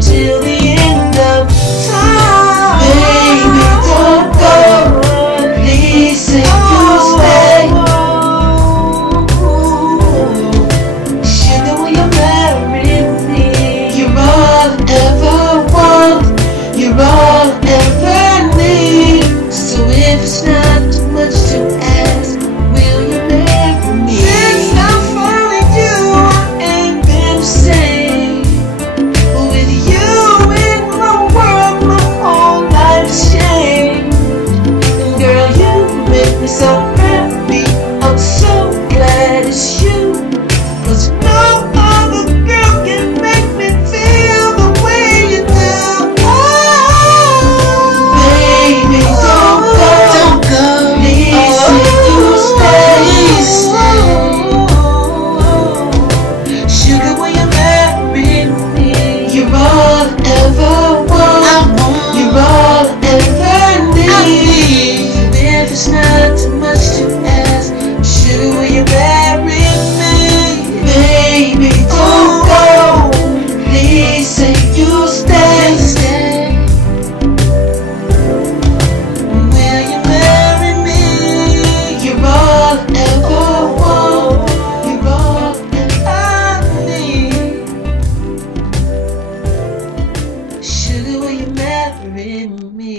till the end of time. Baby, don't go. Please say you'll stay. Sugar, will you marry me? You're all I ever want. You're all I ever need. So if it's not too much to ask, will you marry me? Since I found you, I ain't been the same. With you in my world, my whole life's changed. And girl, you make me so happy. I'm so glad it's you. 'Cause no other girl can make me feel the way you do. Oh, baby, don't go. Don't go. Please say you'll stay. Sugar, will you marry me? You're all I ever want. You're all I ever need. So if it's not too much to ask, sugar, will you marry me? Baby, don't go. Please say you'll stay. Will you marry me? You're all I ever want. You're all I ever need. Sugar, will you marry me?